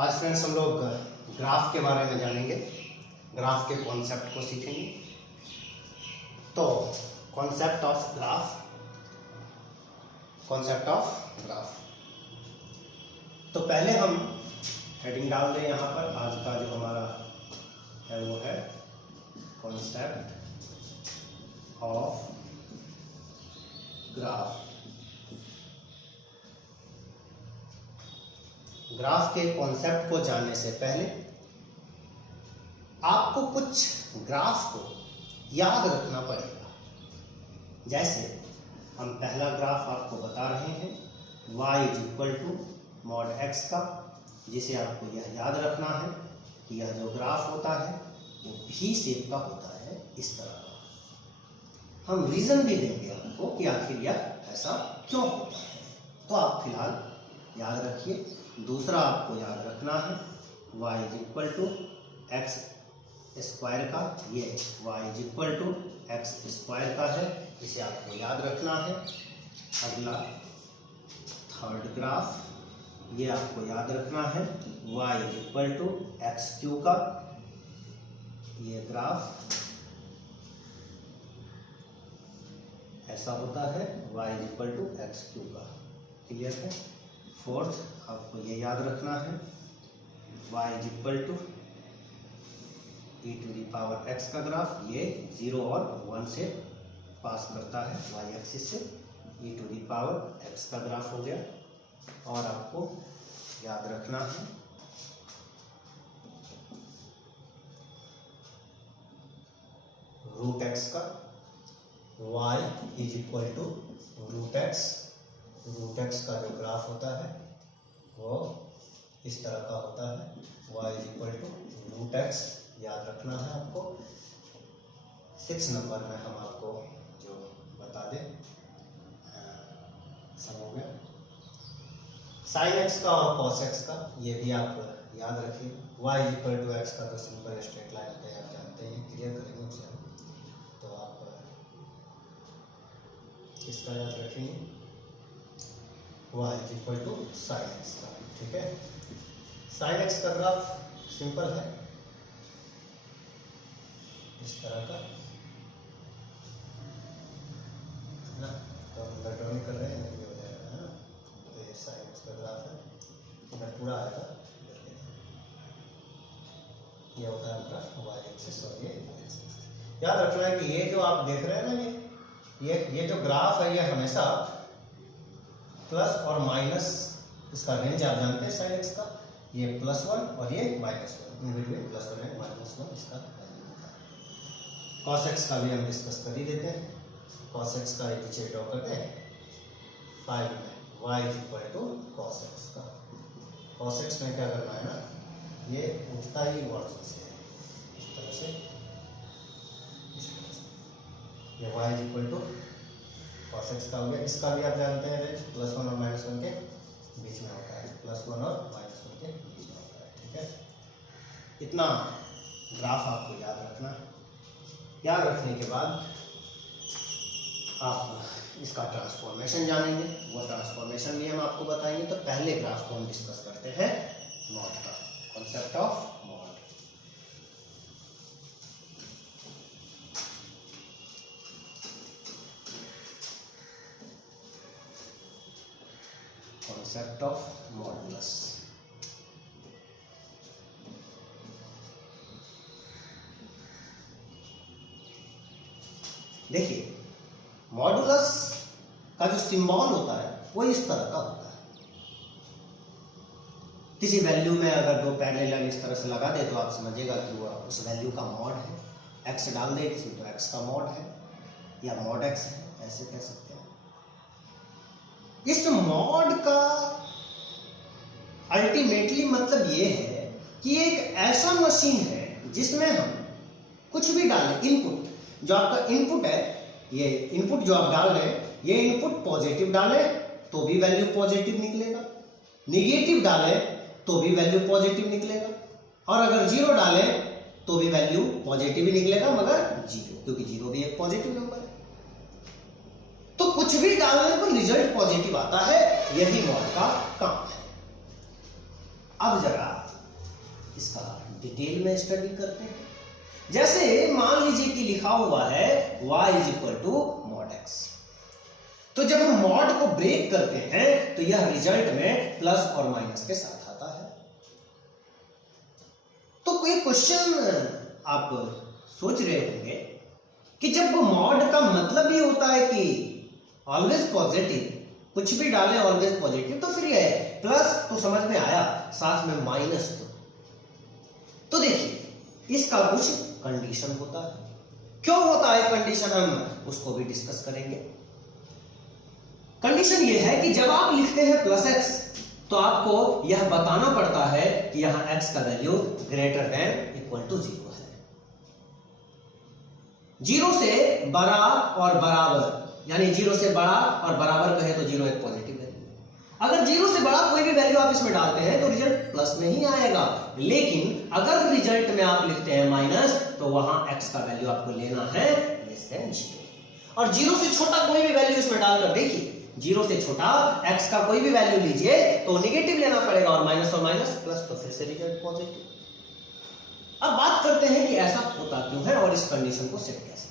आज फ्रेंड्स हम लोग ग्राफ के बारे में जानेंगे, ग्राफ के कॉन्सेप्ट को सीखेंगे। तो कॉन्सेप्ट ऑफ ग्राफ। तो पहले हम हेडिंग डाल दें यहाँ पर। आज का जो हमारा है वो है कॉन्सेप्ट ऑफ ग्राफ। ग्राफ के कॉन्सेप्ट को जानने से पहले आपको कुछ ग्राफ को याद रखना पड़ेगा। जैसे हम पहला ग्राफ आपको बता रहे हैं y = mod x का, जिसे आपको यह याद रखना है कि यह जो ग्राफ होता है वो भी शेप का होता है, इस तरह का। हम रीजन भी देंगे आपको कि आखिर यह ऐसा क्यों होता है। तो आप फिलहाल याद रखिए। दूसरा आपको याद रखना है y = x² का, ये y = x² का है, इसे आपको याद रखना है। अगला थर्ड ग्राफ, ये आपको याद रखना है y = x³ का, ये ग्राफ ऐसा होता है y = x³ का। क्लियर है। फोर्थ आपको ये याद रखना है y = e⁻x का ग्राफ, ये 0 और 1 से पास करता है y एक्सिस से, e⁻x का ग्राफ हो गया। और आपको याद रखना है √x का, y = √x का जो ग्राफ होता है वो इस तरह का होता है, y = √x याद रखना है आपको। 6 नंबर में हम आपको जो बता दें, सब हो गया। sin x का और cos x का, ये भी आप याद रखिए। y = x का तो सिंपल स्ट्रेट लाइन होता है, आप जानते हैं, क्लियर करेंगे उसे हम। तो आप इसका याद रखेंगे y = sin x का, ठीक है। sin x का ग्राफ सिंपल है, इस तरह का ना। तो हम ड्राइंग कर रहे हैं, ये हो जाएगा है ना। तो ये sin x का ग्राफ है, इधर पूरा आएगा। ये होता है ग्राफ y एक्सिस और ये x एक्सिस। याद रखना है कि ये जो आप देख रहे हैं ना, ये जो ग्राफ है, ये हमेशा प्लस और माइनस, इसका रेंज आप जानते हैं sin x का। ये +1 और ये -1, इन बिटवीन +1 एंड -1 इसका वैल्यू होता है। cos x का भी हम डिस्कस कर ही देते हैं। cos x का एक पीछे ड्रॉ करते हैं 5 में, y = cos x का। cos x में क्या करना है ना, ये उठता ही वर्जन से है, इस तरह से, ये y = cos x का हो गया। इसका भी आप जानते हैं रेंज +1 और -1 के बीच में होता है, +1 और -1 के बीच में होता है, ठीक है। इतना ग्राफ आपको याद रखना है। याद रखने के बाद आप इसका ट्रांसफॉर्मेशन जानेंगे, वो ट्रांसफॉर्मेशन भी हम आपको बताएंगे। तो पहले ग्राफ को हम डिस्कस करते हैं मॉड का, concept of mod. Concept of modulus. देखिए, मॉडुलस का जो सिंबल होता है वो इस तरह का होता है। किसी वैल्यू में अगर दो पैरेलल इस तरह से लगा दे तो आप समझिएगा कि वो उस वैल्यू का मॉड है। x डाल दे किसी तो x का मॉड है या मॉड x है, ऐसे कह सकते हैं। इस मॉड का अल्टीमेटली मतलब ये है कि एक ऐसा मशीन है जिसमें हम कुछ भी डालें, इनपुट जो आपका इनपुट है, ये इनपुट जो आप डाल रहे हैं, ये इनपुट पॉजिटिव डालें तो भी वैल्यू पॉजिटिव निकलेगा, निगेटिव डालें तो भी वैल्यू पॉजिटिव निकलेगा, और अगर 0 डालें तो भी वैल्यू पॉजिटिव ही निकलेगा, मगर 0, क्योंकि 0 भी एक पॉजिटिव नंबर है। तो कुछ भी डालने पर रिजल्ट पॉजिटिव आता है, यही मॉड का काम है। अब जरा इसका डिटेल में स्टडी करते हैं। जैसे मान लीजिए कि लिखा हुआ है y is equal to mod x, तो जब हम मॉड को ब्रेक करते हैं तो यह रिजल्ट में प्लस और माइनस के साथ आता है। तो कोई क्वेश्चन आप सोच रहे होंगे कि जब मॉड का मतलब ये होता है कि ऑलवेज पॉजिटिव, कुछ भी डालें ऑलवेज पॉजिटिव, तो फिर ये प्लस तो समझ में आया, साथ में माइनस तो देखिए इसका कुछ कंडीशन होता है। क्यों होता है कंडीशन, हम उसको भी डिस्कस करेंगे। कंडीशन ये है कि जब आप लिखते हैं प्लस एक्स तो आपको यह बताना पड़ता है कि यहां एक्स का value greater than equal to 0 है। 0 से बड़ा और बराबर, यानी 0 से बड़ा और बराबर कहे तो 0 एक पॉजिटिव वैल्यू। अगर 0 से बड़ा कोई भी वैल्यू आप इसमें डालते हैं तो रिजल्ट प्लस में ही आएगा, लेकिन अगर रिजल्ट में आप लिखते हैं माइनस तो वहां x का वैल्यू आपको लेना है लेस देन 0। और 0 से छोटा कोई भी वैल्यू इसमें डालकर देखिए, 0 से छोटा x का कोई भी वैल्यू लीजिए तो नेगेटिव लेना पड़ेगा, और माइनस प्लस तो फिर से रिजल्ट पॉजिटिव। अब बात करते हैं कि ऐसा होता क्यों है और इस कंडीशन को सेट कैसे।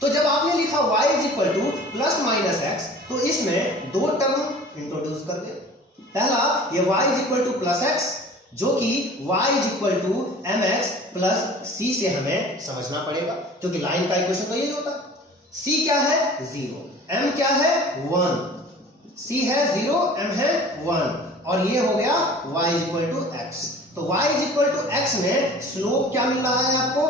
तो जब आपने लिखा y is equal to plus minus x, तो इसमें दो टर्म इंट्रोड्यूस कर दे। पहला ये y is equal to plus x, जो कि y is equal to mx plus c से हमें समझना पड़ेगा, क्योंकि लाइन का इक्वेशन तो यही होता है। c क्या है 0, m क्या है 1, c है 0, m है 1, और ये हो गया y is equal to x। तो y is equal to x में स्लोप क्या मिल रहा है आपको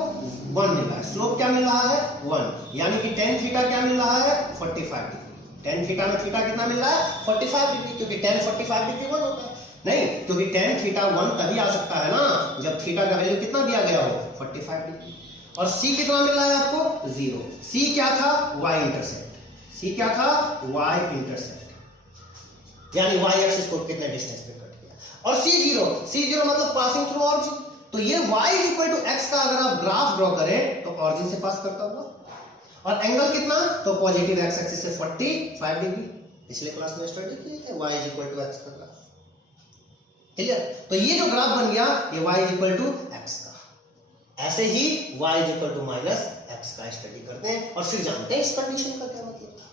1 मिल रहा है। स्लोप क्या मिल रहा है 1, यानी कि tan थीटा क्या मिल रहा है 45 डिग्री। tan थीटा में थीटा कितना मिल रहा है 45 डिग्री, क्योंकि tan 45 डिग्री 1 होता है। नहीं, क्योंकि tan थीटा 1 तभी आ सकता है ना जब थीटा का वैल्यू कितना दिया गया हो 45 डिग्री। और c कितना मिल रहा है आपको 0। c क्या था y इंटरसेप्ट, c क्या था y इंटरसेप्ट, यानी y एक्सिस को कितने डिस्टेंस पे कट किया। और c0 मतलब पासिंग थ्रू ऑरिजिन। तो ये y is equal to x का अगर आप ग्राफ ड्रॉ करें तो ऑरिजिन से पास करता हुआ, और एंगल कितना तो पॉजिटिव x एक्सिस से 45 डिग्री। पिछले क्लास में स्टडी किए थे y is equal to x का ग्राफ, क्लियर। तो ये जो ग्राफ बन गया ये y is equal to x का। ऐसे ही y is equal to minus x का स्टडी करते हैं और फिर जानते हैं इस कंडीशन का क्या मतलब था।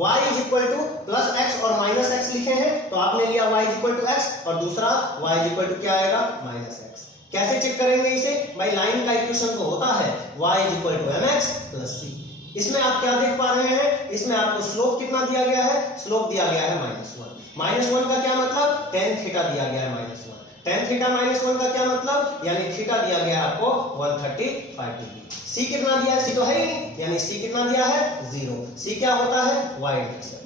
y is equal to plus x और माइनस एक्स लिखे हैं, तो आपने लिया y is equal to x, और दूसरा y इज इक्वल टू क्या आएगा माइनस एक्स। कैसे चेक करेंगे इसे भाई, लाइन का इक्वेशन तो होता है y is equal to mx plus c। इसमें आप क्या देख पा रहे हैं, इसमें आपको स्लोप कितना दिया गया है, स्लोप दिया गया है माइनस 1 का क्या मतलब tan थीटा दिया गया है माइनस 1। tan थीटा माइनस 1 का क्या मतलब, यानी थीटा दिया गया है आपको 135 डिग्री। c कितना दिया है, c तो है ही नहीं, यानी c कितना दिया है 0। c क्या होता है y इंटरसेप्ट,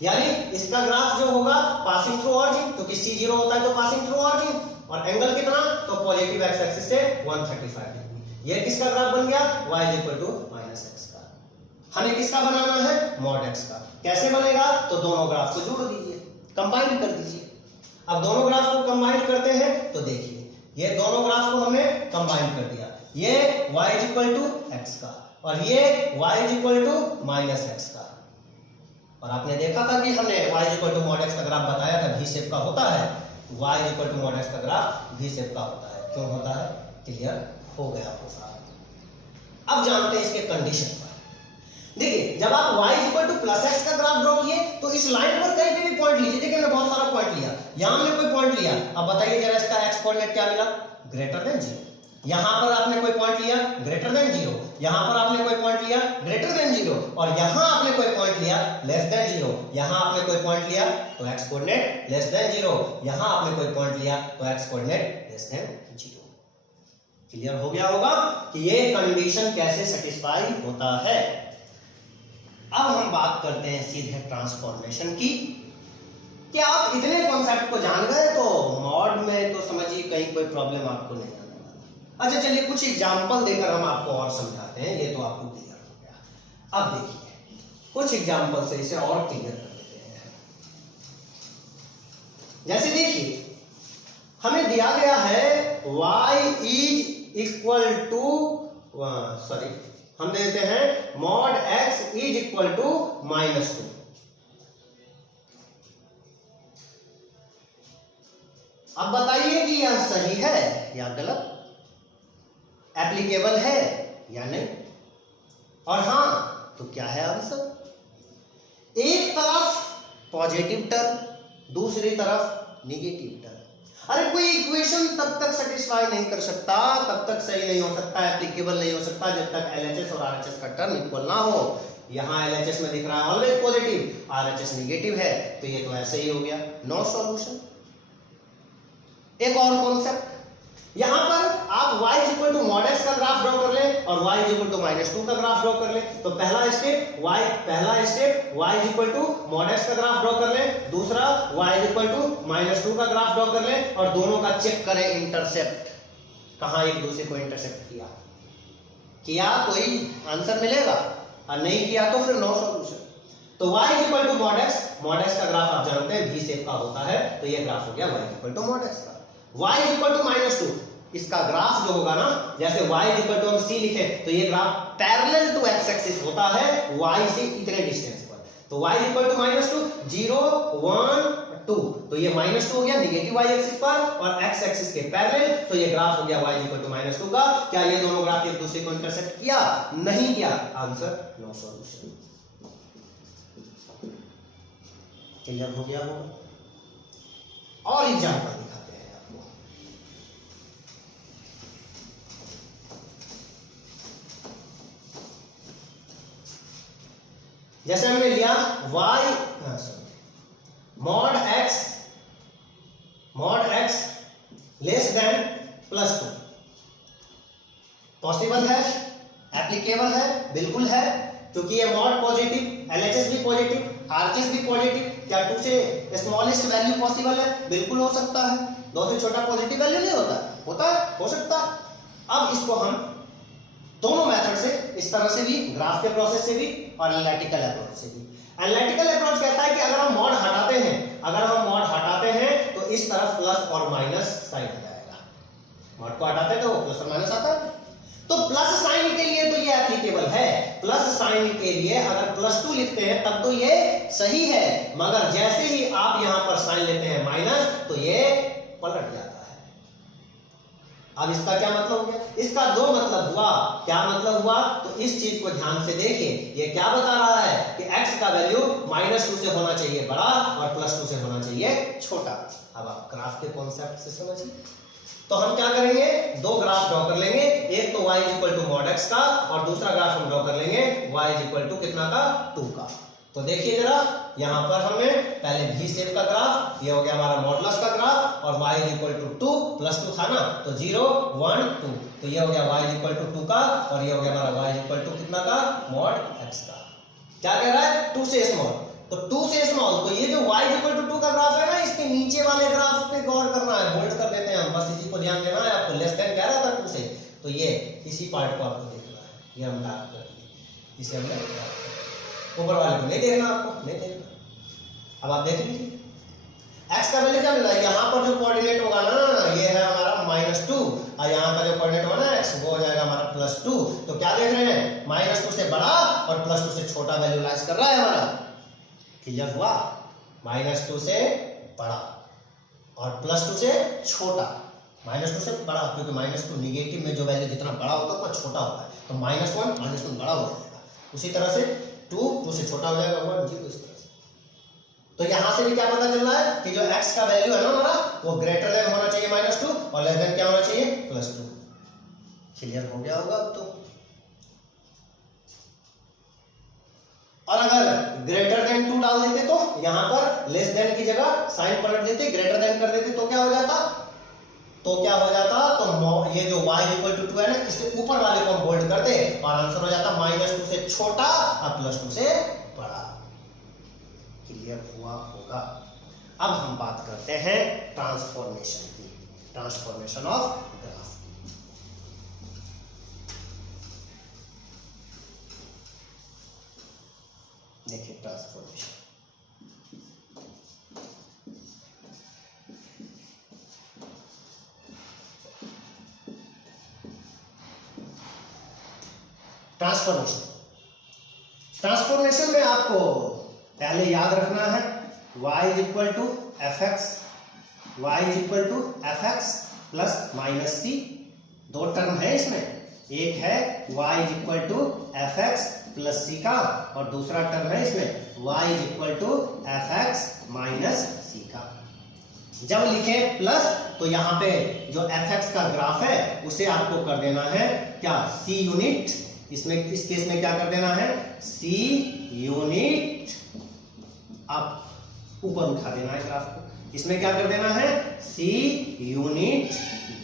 यानी इसका ग्राफ जो होगा पासिंग थ्रू ऑरिजिन, क्योंकि c 0 होता है तो पासिंग थ्रू ऑरिजिन, और एंगल कितना तो पॉजिटिव x एक्सिस से 135 डिग्री। ये किसका ग्राफ बन गया y is equal to minus x का। हमें किसका बनाना है मॉड x का। कैसे बनेगा, तो दोनों ग्राफ को जोड़ दीजिए, कंबाइन कर दीजिए। अब दोनों ग्राफ को कंबाइन करते हैं तो देखिए ये दोनों ग्राफ को हमने कंबाइन कर दिया, ये y is equal to x का और ये y is equal to minus x का। और आपने देखा था कि हमने y is equal to mod x का ग्राफ बताया था, वी शेप का होता है। y is equal to mod x का ग्राफ वी शेप का होता है। क्यों होता है, क्लियर हो गया होगा। अब जानते हैं इसके कंडीशन पर। देखिए जब आप y is equal to plus x का ग्राफ ड्रॉ किए तो इस लाइन पर कहीं पे भी पॉइंट लीजिए। देखिए मैं बहुत सारा पॉइंट लिया, यहां हमने कोई पॉइंट लिया, अब बताइए जरा इसका x कोऑर्डिनेट क्या मिला, ग्रेटर देन 0। यहां पर आपने कोई पॉइंट लिया ग्रेटर देन 0, यहां पर आपने कोई पॉइंट लिया ग्रेटर देन 0, और यहां आपने कोई पॉइंट लिया लेस देन 0। यहां आपने कोई पॉइंट लिया तो x कोऑर्डिनेट लेस देन 0, यहां आपने कोई पॉइंट लिया तो x coordinate less than 0। Clear हो गया होगा कि ये कंडीशन कैसे सेटिस्फाई होता है। अब हम बात करते हैं सीधे ट्रांसफॉर्मेशन की। क्या आप इतने कॉन्सेप्ट को जान गए तो मॉड में तो समझिए कहीं कोई प्रॉब्लम आपको नहीं आने वाला। अच्छा चलिए कुछ एग्जांपल देकर हम आपको और समझाते हैं, ये तो आपको क्लियर हो गया। अब देखिए कुछ एग्जांपल से इसे और क्लियर कर देते हैं। जैसे देखिए हमें दिया गया है y is equal to, sorry हम दे देते हैं mod x is equal to -2। अब बताइए कि यह सही है या गलत, एप्लीकेबल है या नहीं, और हां तो क्या है आंसर। एक तरफ पॉजिटिव टर्म, दूसरी तरफ निगेटिव टर्म। अरे कोई इक्वेशन तब तक सेटिस्फाई नहीं कर सकता, तब तक सही नहीं हो सकता, एप्लीकेबल नहीं हो सकता जब तक LHS और RHS का टर्म इक्वल ना हो। यहां LHS में दिख रहा है ऑलवेज पॉजिटिव, RHS निगेटिव है, तो ये तो ऐसे ही हो गया, नो सॉल्यूशन। एक और कॉन्सेप्ट, यहां पर आप y equal to mod x का ग्राफ ड्रॉ कर लें और y इक्वल टू -2 का ग्राफ ड्रॉ कर लें। तो पहला step y equal to mod x का ग्राफ ड्रॉ कर लें, दूसरा y इक्वल टू -2 का ग्राफ ड्रॉ कर लें और दोनों का चेक करें इंटरसेप्ट, कहां एक दूसरे को इंटरसेप्ट किया कोई आंसर मिलेगा, और नहीं किया तो फिर नो सॉल्यूशन। तो y equal to mod x का ग्राफ आप जानते हैं V शेप का होता है, तो ये ग्राफ हो गया y equal to mod x का। y इक्वल टू -2, इसका ग्राफ जो होगा ना, जैसे y इक्वल टू हम c लिखे तो ये graph parallel to x axis होता है y से इतने डिस्टेंस पर। तो y इक्वल टू -2 0 1 2, तो ये -2 हो गया निगेटिव y एक्सिस पर और x एक्सिस के पैरेलल, तो ये ग्राफ हो गया y इक्वल टू -2 का। क्या ये दोनों ग्राफ एक दूसरे को इंटरसेक्ट किया? नहीं किया, आंसर नो सॉल्यूशन। क्लियर हो गया होगा? और एग्जांपल दिखाते हैं आपको। जैसे हमने लिया mod x less than +2, possible है, एप्लीकेबल है, बिल्कुल है, क्योंकि ये मॉड पॉजिटिव, LHS भी पॉजिटिव, RHS भी पॉजिटिव। क्या 2 से स्मॉलेस्ट वैल्यू पॉसिबल है? बिल्कुल हो सकता है। 2 से छोटा पॉजिटिव वैल्यू नहीं होता, होता है, हो सकता है। अब इसको हम दोनों मेथड से, इस तरह से भी, ग्राफ के प्रोसेस से भी और एनालिटिकल अप्रोच से भी। एनालिटिकल अप्रोच कहता है कि अगर हम मॉड हटाते हैं तो इस तरफ प्लस और माइनस साइन आ जाएगा। मॉड को हटाते हैं तो प्लस और माइनस आता है, तो प्लस साइन के लिए तो ये एप्लीकेबल है। प्लस साइन के लिए अगर +2 लिखते हैं तब तो ये सही है, मगर जैसे ही आप यहां पर साइन लेते हैं माइनस, तो ये पलट जाता है। अब इसका क्या मतलब हो गया? इसका दो मतलब हुआ। क्या मतलब हुआ? तो इस चीज को ध्यान से देखिए, ये क्या बता रहा है कि x का वैल्यू -2 से होना चाहिए बड़ा और +2 से होना चाहिए छोटा। अब आप ग्राफ के कॉन्सेप्ट से समझिए। तो हम क्या करेंगे, दो ग्राफ ड्रॉ कर लेंगे, एक तो y equal to mod x का और दूसरा ग्राफ हम ड्रॉ कर लेंगे y इक्वल टू कितना का, 2 का। तो देखिए जरा, यहां पर हमने पहले V शेप का ग्राफ, ये हो गया हमारा मॉडुलस का ग्राफ, और y इक्वल टू 2 +2 था ना, तो 0 1 2, तो ये हो गया y इक्वल टू 2 का, और ये हो गया हमारा y इक्वल टू कितना का, मॉड x का। क्या कह रहा है? 2 से स्मॉल, तो 2 से स्मॉल, तो ये जो y इक्वल टू 2 का ग्राफ है ना, इसके नीचे वाले ग्राफ पे गौर करना है, बोल्ड कर देते हैं हम, बस इसी को ध्यान देना है आपको। लेस देन कह रहा था 2 से, तो ये इसी पार्ट को आपको देखना है, ये हम डार्क कर दिए, इसे हमने ऊपर वाले को नहीं देखना, आपको नहीं देखना। अब आप देख लीजिए x का वैल्यू क्या मिला, यहाँ पर जो कोऑर्डिनेट होगा ना, ये है हमारा -2, और यहाँ का जो कोऑर्डिनेट होगा ना x, वो हो जाएगा हमारा +2। तो क्या देख रहे हैं, -2 से बड़ा और +2 से छोटा वैल्यू लाइज कर रहा है हमारा। क्लियर हुआ? -2 से बड़ा और +2 से छोटा। -2 से बड़ा, क्योंकि -2 निगेटिव में जो वैल्यू जितना बड़ा होता है उतना छोटा होता है, तो -1 बड़ा हो जाएगा। उसी तरह से 2 से छोटा हो जाएगा 1 0, इस तरह से। तो यहां से भी क्या पता चल रहा है कि जो x का वैल्यू है ना हमारा, वो ग्रेटर देन होना चाहिए -2 और लेस देन क्या होना चाहिए, +2। क्लियर हो गया होगा अब तो। और अगर ग्रेटर देन 2 डाल देते तो यहां पर लेस देन की जगह साइन पलट देते, ग्रेटर देन कर देते, तो क्या हो जाता, तो ये जो y इक्वल टू 2 है ना, इससे ऊपर वाले को हम बोल्ड करते और आंसर हो जाता -2 से छोटा और +2 से बड़ा। क्लियर हुआ होगा? अब हम बात करते हैं ट्रांसफॉर्मेशन की, ट्रांसफॉर्मेशन ऑफ ग्राफ। देखिए ट्रांसफॉर्मेशन, ट्रांसफॉर्मेशन। ट्रांसफॉर्मेशन में आपको पहले याद रखना है y is equal to f x plus minus c. दो टर्म है इसमें, एक है y is equal to f x plus c का, और दूसरा टर्म है इसमें y is equal to f x minus c का। जब लिखें प्लस तो यहाँ पे जो एफ एक्स का ग्राफ है उसे आपको कर देना है क्या, सी यूनिट। इसमें इस केस में क्या कर देना है, सी यूनिट अप, ऊपर उठा देना है ग्राफ को। इसमें क्या कर देना है, सी यूनिट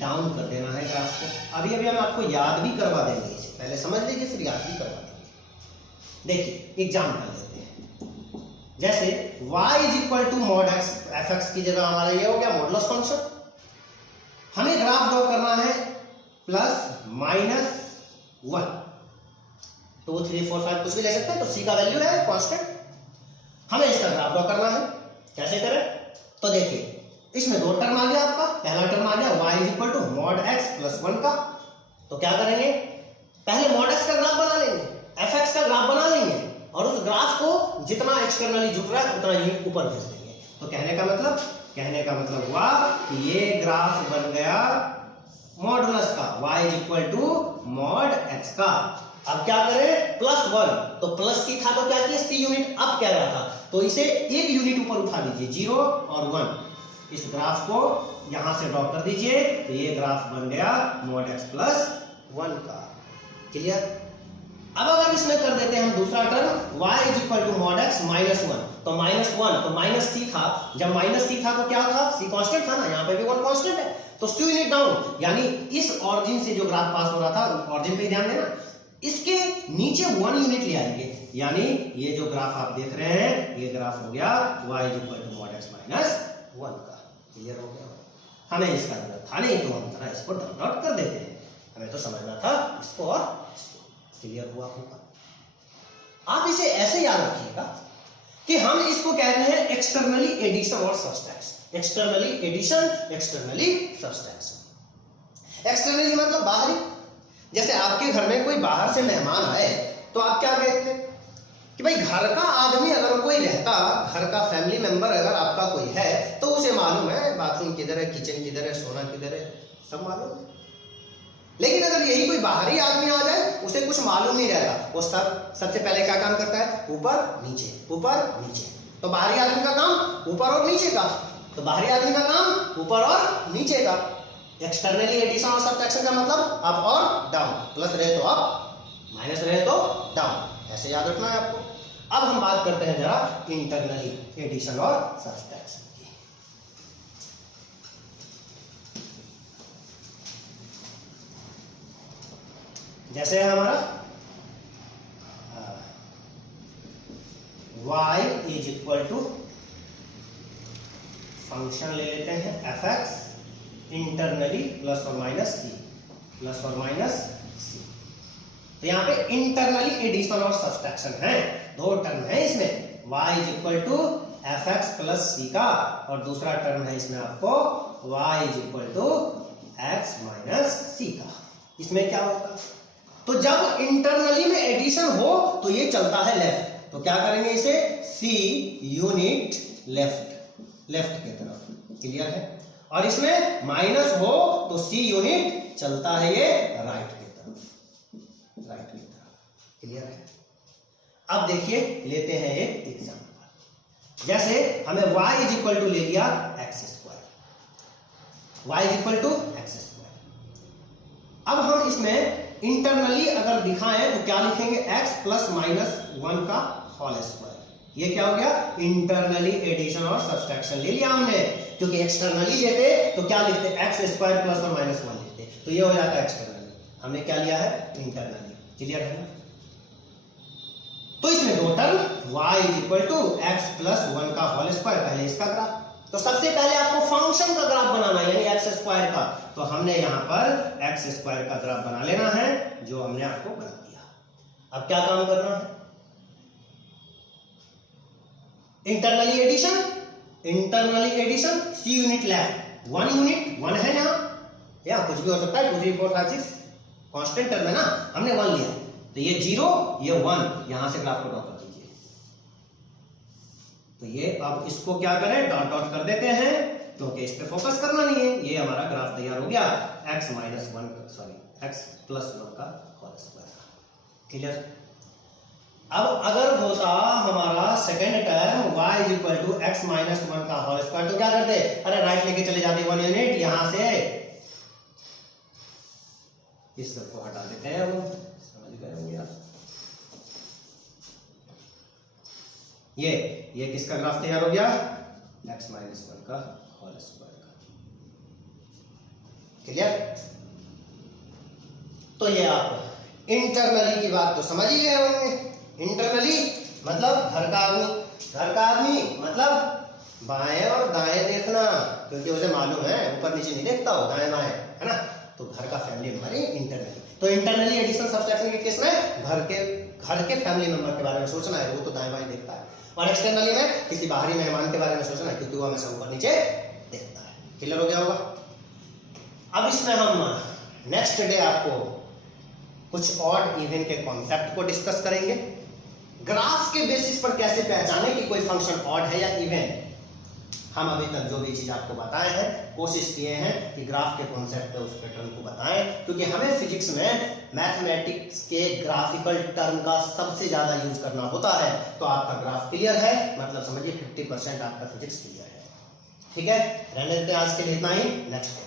डाउन कर देना है ग्राफ को। अभी अभी हम आपको याद भी करवा देंगे, इसे पहले समझ लीजिए फिर याद भी करवा देंगे। देखिए एग्जाम्पल लेते हैं, जैसे y is equal to mod x, f x की जगह हमारा ये हो गया मॉडुलस फंक्शन। हमें ग्राफ ड्रॉ करना है प्लस माइनस 1, 2 3 4 5 कुछ भी ले सकते हैं, तो c का वैल्यू है कांस्टेंट। हमें इसका ग्राफ ड्रॉ करना है, कैसे करें, तो देखिए इसमें दो टर्म आ गया आपका। पहला टर्म आ गया y is equal to mod x plus 1 का, तो क्या करेंगे, पहले मॉड एक्स का ग्राफ बना लेंगे, एफ एक्स का ग्राफ बना लेंगे, और उस ग्राफ को जितना एक्सटर्नली जुड़ रहा है उतना यूनिट ऊपर भेज देंगे। तो कहने का मतलब हुआ कि ये ग्राफ बन गया मॉडुलस का, y is equal to mod x का। अब क्या करें, प्लस 1, तो प्लस सी था तो क्या किया, सी यूनिट अप कह रहा था, तो इसे एक यूनिट ऊपर उठा लीजिए, 0 और 1। इस ग्राफ को यहां से ड्रॉ कर दीजिए, तो ये ग्राफ बन गया मॉड एक्स प्लस 1 का। क्लियर। अब अगर इसमें कर देते हैं हम दूसरा term y is equal to mod x minus 1, तो माइनस 1 तो माइनस सी था, जब माइनस सी था तो क्या था, सी कांस्टेंट था ना, यहाँ पे भी 1 कांस्टेंट है, तो सी यूनिट डाउन, यानी इस ऑरिजिन से जो ग्राफ पास हो रहा था, ऑरिजिन पे ध्यान देना, इसके नीचे 1 यूनिट ले आएंगे, यानी ये जो ग्राफ आप देख रहे हैं ये ग्राफ हो गया y is equal to mod x minus 1 का। क्लियर हो गया। हमें इसका जरूरत था नहीं तो हम तरह इसको डॉट डॉट कर देते हैं, हमें तो समझना था इसको और इसको। क्लियर हुआ होगा। आप इसे ऐसे याद रखिएगा कि हम इसको कह रहे हैं एक्सटर्नली एडिशन और subtraction. Externally addition, externally subtraction. Externally मतलब बाहरी, जैसे आपके घर में कोई बाहर से मेहमान आए तो आप क्या कहते हैं कि भाई घर का आदमी अगर कोई रहता, घर का फैमिली मेंबर अगर आपका कोई है तो उसे मालूम है बाथरूम किधर है, किचन किधर है, सोना किधर है, सब मालूम है। लेकिन अगर यही कोई बाहरी आदमी आ जाए, उसे कुछ मालूम नहीं रहता, वो सबसे पहले क्या काम करता है, ऊपर नीचे ऊपर नीचे। तो बाहरी आदमी का काम ऊपर और नीचे का, तो बाहरी आदमी का काम ऊपर और नीचे का। एक्सटर्नली एडिशन और सब्ट्रैक्शन का मतलब अप और डाउन, प्लस रहे तो अप, माइनस रहे तो डाउन, ऐसे याद रखना है आपको। अब हम बात करते हैं जरा इंटरनली एडिशन और सब्ट्रैक्शन की। जैसे हमारा y is equal to function ले लेते हैं एफ एक्स इंटरनली प्लस और माइनस सी, प्लस और माइनस सी। तो यहाँ पे इंटरनली एडिशन और सब्ट्रैक्शन है, दो टर्म है इसमें, y is equal to f x plus c का, और दूसरा टर्म है इसमें आपको y is equal to x minus c का। इसमें क्या होगा, तो जब इंटरनली में एडिशन हो तो ये चलता है लेफ्ट, तो क्या करेंगे इसे, सी यूनिट लेफ्ट, लेफ्ट की तरफ। क्लियर है। और इसमें माइनस हो तो सी यूनिट चलता है ये राइट की तरफ, राइट की तरफ। क्लियर है। अब देखिए लेते हैं एक एग्जांपल, जैसे हमें y इज इक्वल टू ले लिया x square, y is equal to x square. अब हम इसमें इंटरनली अगर दिखाएं तो क्या लिखेंगे, x प्लस माइनस 1 का होल स्क्वायर। ये क्या हो गया, इंटरनली एडिशन और सब्ट्रैक्शन ले लिया हमने, क्योंकि एक्सटर्नली लेते तो क्या लिखते, एक्स स्क्वायर प्लस और माइनस 1 लिखते, तो ये हो जाता है एक्सटर्नली। हमने क्या लिया है, इंटरनली। क्लियर है ना। तो इसमें दो term y is equal to x plus 1 का होल स्क्वायर, पहले इसका ग्राफ, तो सबसे पहले आपको फंक्शन का ग्राफ बनाना है, यानी एक्स स्क्वायर का, तो हमने यहाँ पर एक्स स्क्वायर का ग्राफ बना लेना है, जो हमने आपको बना दिया। अब क्या काम करना है, इंटरनली एडिशन, इंटरनली एडिशन, सी यूनिट लेफ्ट, 1 यूनिट, 1 है यहाँ, या कुछ भी हो सकता है, 2 3 4 5 6 कांस्टेंट टर्म है ना, हमने 1 लिया, तो ये 0 ये 1, यहां से ग्राफ को ड्रॉ कर दीजिए। तो ये अब इसको क्या करें, डॉट डॉट कर देते हैं क्योंकि इस पे फोकस करना नहीं है। ये हमारा ग्राफ तैयार हो गया x minus 1 sorry x plus 1 का होल स्क्वायर। क्लियर। अब अगर होता हमारा second term y is equal to x minus 1 का होल स्क्वायर तो क्या करते, अरे राइट लेके चले जाते 1 यूनिट, यहां से इस सब को हटा देते हैं। हम समझ गए होंगे आप। ये किसका ग्राफ तैयार हो गया, x माइनस 1 का होल स्क्वायर का। क्लियर। तो ये आप इंटरनली की बात तो समझ ही गए होंगे। इंटरनली मतलब घर का आदमी मतलब बाएं और दाएं देखना, क्योंकि उसे मालूम है ऊपर नीचे नहीं देखता हो, दाएं बाएं, है ना। तो घर का फैमिली मेंबर इंटरनली। तो इंटरनली एडिशन सब्सट्रैक्शन के केस में घर के फैमिली मेंबर के बारे में सोचना है, वो तो दाएं बाएं देखता है। और एक्सटर्नली में किसी बाहरी मेहमान के बारे में सोचना है, क्योंकि वो हमेशा ऊपर नीचे देखता है। क्लियर हो गया होगा। अब इसमें हम नेक्स्ट डे आपको कुछ ऑड इवन के कॉन्सेप्ट को डिस्कस करेंगे। ग्राफ के बेसिस पर कैसे पहचाने कि कोई फंक्शन ऑड है या इवन। हम अभी तक जो भी चीज आपको बताए हैं, कोशिश किए हैं कि ग्राफ के कॉन्सेप्ट पे उस पैटर्न को बताएं, क्योंकि हमें फिजिक्स में मैथमेटिक्स के ग्राफिकल टर्म का सबसे ज्यादा यूज करना होता है। तो आपका ग्राफ क्लियर है, मतलब समझिए 50% आपका फिजिक्स क्लियर है। ठीक है, रहने देते हैं आज के लिए इतना ही। नेक्स्ट